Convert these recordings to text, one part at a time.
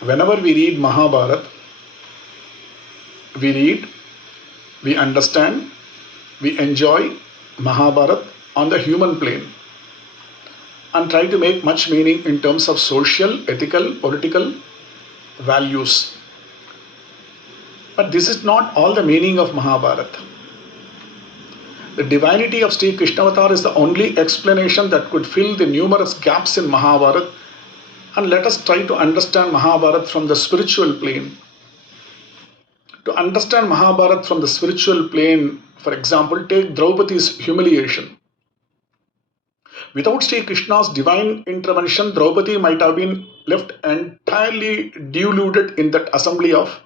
Whenever we read Mahabharat, we read, we understand, we enjoy Mahabharat on the human plane and try to make much meaning in terms of social, ethical, political values. But this is not all the meaning of Mahabharata. The divinity of Sri Krishnavatar is the only explanation that could fill the numerous gaps in Mahabharata, and let us try to understand Mahabharata from the spiritual plane. To understand Mahabharata from the spiritual plane, for example, take Draupadi's humiliation. Without Sri Krishna's divine intervention, Draupadi might have been left entirely deluded in that assembly of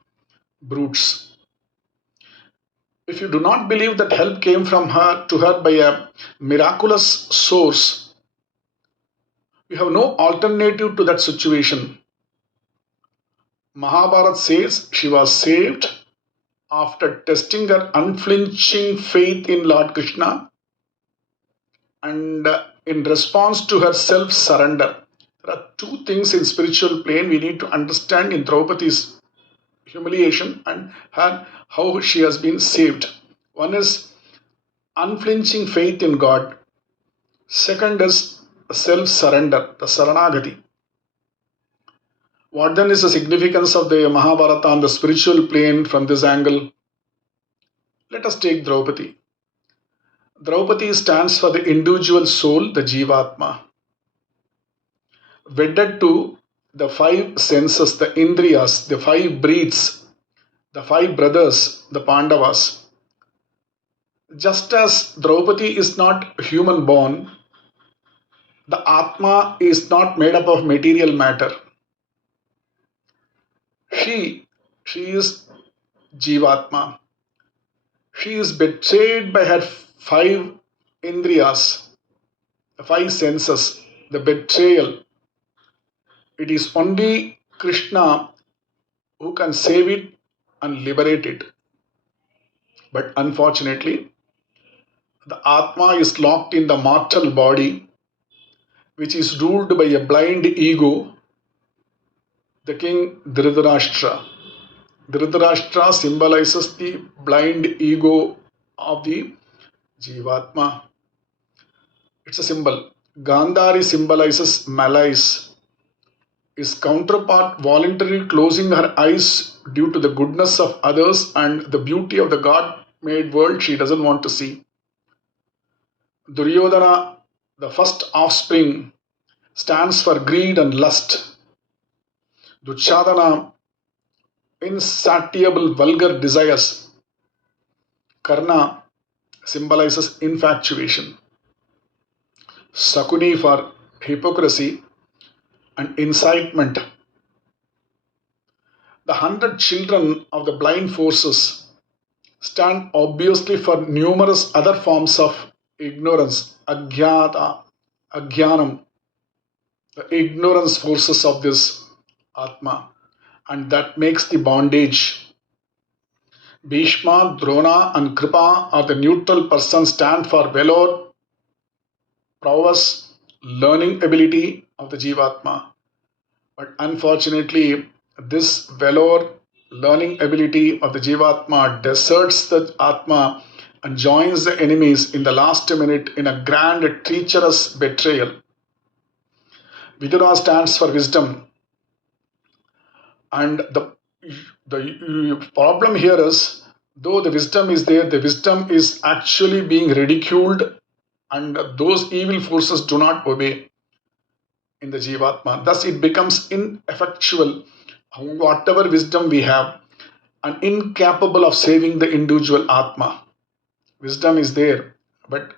brutes. If you do not believe that help came from her to her by a miraculous source, you have no alternative to that situation. Mahabharata says she was saved after testing her unflinching faith in Lord Krishna and in response to her self surrender. There are two things in spiritual plane we need to understand in Draupadi's humiliation and how she has been saved. One is unflinching faith in God. Second is self surrender, the Saranagati. What then is the significance of the Mahabharata on the spiritual plane from this angle? Let us take Draupadi. Draupadi stands for the individual soul, the Jivatma, wedded to the five senses, the Indriyas, the five breeds, the five brothers, the Pandavas. Just as Draupadi is not human born, the Atma is not made up of material matter. She, she is Jivatma. She is betrayed by her five Indriyas, the five senses, the betrayal. It is only Krishna who can save it and liberate it. But unfortunately, the Atma is locked in the mortal body, which is ruled by a blind ego, the king Dhritarashtra. Dhritarashtra symbolizes the blind ego of the Jivatma. It's a symbol. Gandhari symbolizes malice. His counterpart voluntarily closing her eyes due to the goodness of others and the beauty of the God made world she doesn't want to see. Duryodhana, the first offspring, stands for greed and lust. Duchadana, insatiable vulgar desires. Karna symbolizes infatuation. Sakuni for hypocrisy and incitement. The 100 children of the blind forces stand obviously for numerous other forms of ignorance, agyata, agyanam, the ignorance forces of this Atma, and that makes the bondage. Bhishma, Drona, and Kripa are the neutral persons stand for valor, prowess, learning ability of the Jivatma. But unfortunately, this valor, learning ability of the Jivatma deserts the Atma and joins the enemies in the last minute in a grand treacherous betrayal. Vidura stands for wisdom, and the problem here is, though the wisdom is there, the wisdom is actually being ridiculed, and those evil forces do not obey in the Jivatma. Thus, it becomes ineffectual, whatever wisdom we have, and incapable of saving the individual Atma. Wisdom is there, but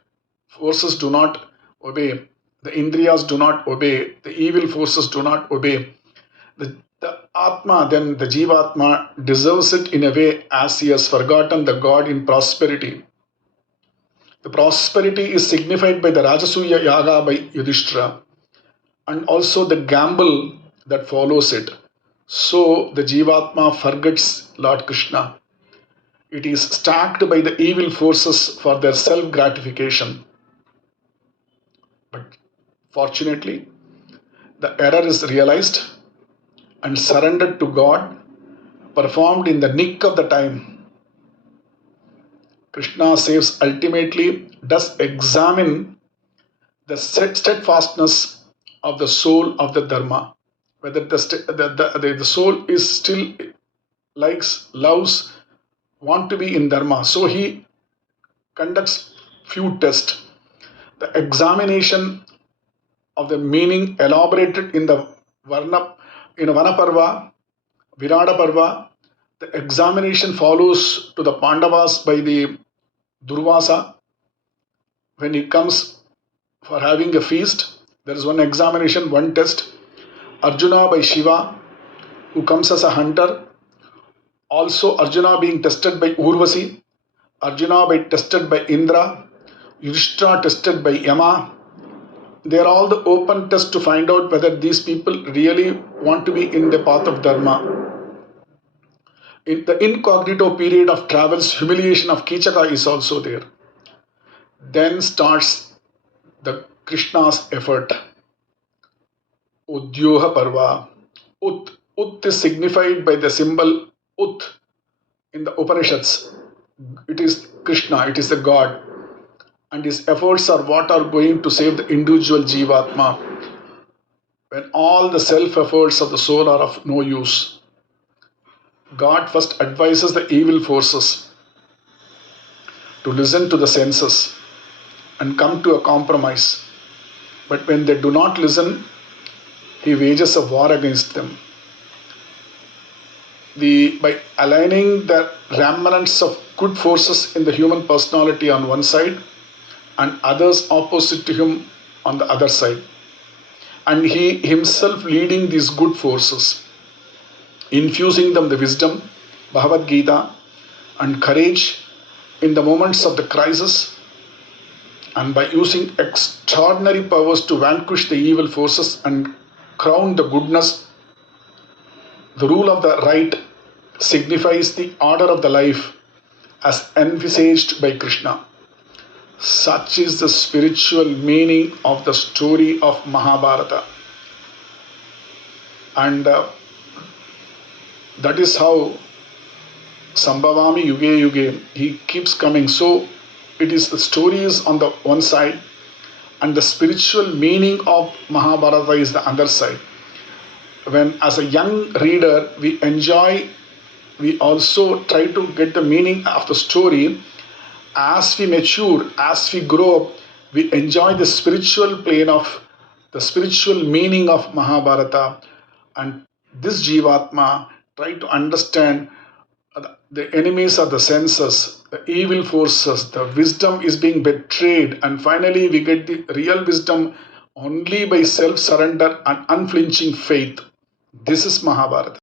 forces do not obey. The Indriyas do not obey. The evil forces do not obey. The Atma, then the Jivatma, deserves it in a way as he has forgotten the God in prosperity. The prosperity is signified by the Rajasuya Yaga by Yudhishthira and also the gamble that follows it. So the Jivatma forgets Lord Krishna. It is stacked by the evil forces for their self gratification. But fortunately, the error is realized and surrendered to God, performed in the nick of the time. Krishna saves ultimately does examine the steadfastness of the soul of the Dharma, whether the soul is still likes, loves, want to be in Dharma. So he conducts few tests. The examination of the meaning elaborated in the Varna in Vanaparva, Virada Parva. The examination follows to the Pandavas by the Durvasa when he comes for having a feast. There is one examination, one test. Arjuna by Shiva, who comes as a hunter. Also, Arjuna being tested by Urvasi. Arjuna by tested by Indra. Yudhishthira tested by Yama. They are all the open tests to find out whether these people really want to be in the path of Dharma. In the incognito period of travel's humiliation of Kichaka is also there. Then starts the Krishna's effort. Udyoha Parva. Ut is signified by the symbol Ut in the Upanishads. It is Krishna, it is the God. And his efforts are what are going to save the individual Jivatma when all the self efforts of the soul are of no use. God first advises the evil forces to listen to the senses and come to a compromise. But when they do not listen, he wages a war against them. By aligning the remnants of good forces in the human personality on one side and others opposite to him on the other side, and he himself leading these good forces, infusing them the wisdom, Bhagavad Gita, and courage in the moments of the crisis, and by using extraordinary powers to vanquish the evil forces and crown the goodness. The rule of the right signifies the order of the life as envisaged by Krishna. Such is the spiritual meaning of the story of Mahabharata. And that is how Sambhavami Yuge Yuge, he keeps coming. So it is the stories on the one side and the spiritual meaning of Mahabharata is the other side. When as a young reader we also try to get the meaning of the story. As we mature, as we grow up, we enjoy the spiritual plane of the spiritual meaning of Mahabharata, and this Jivatma try to understand the enemies are the senses, the evil forces, the wisdom is being betrayed, and finally we get the real wisdom only by self surrender and unflinching faith. This is Mahabharata.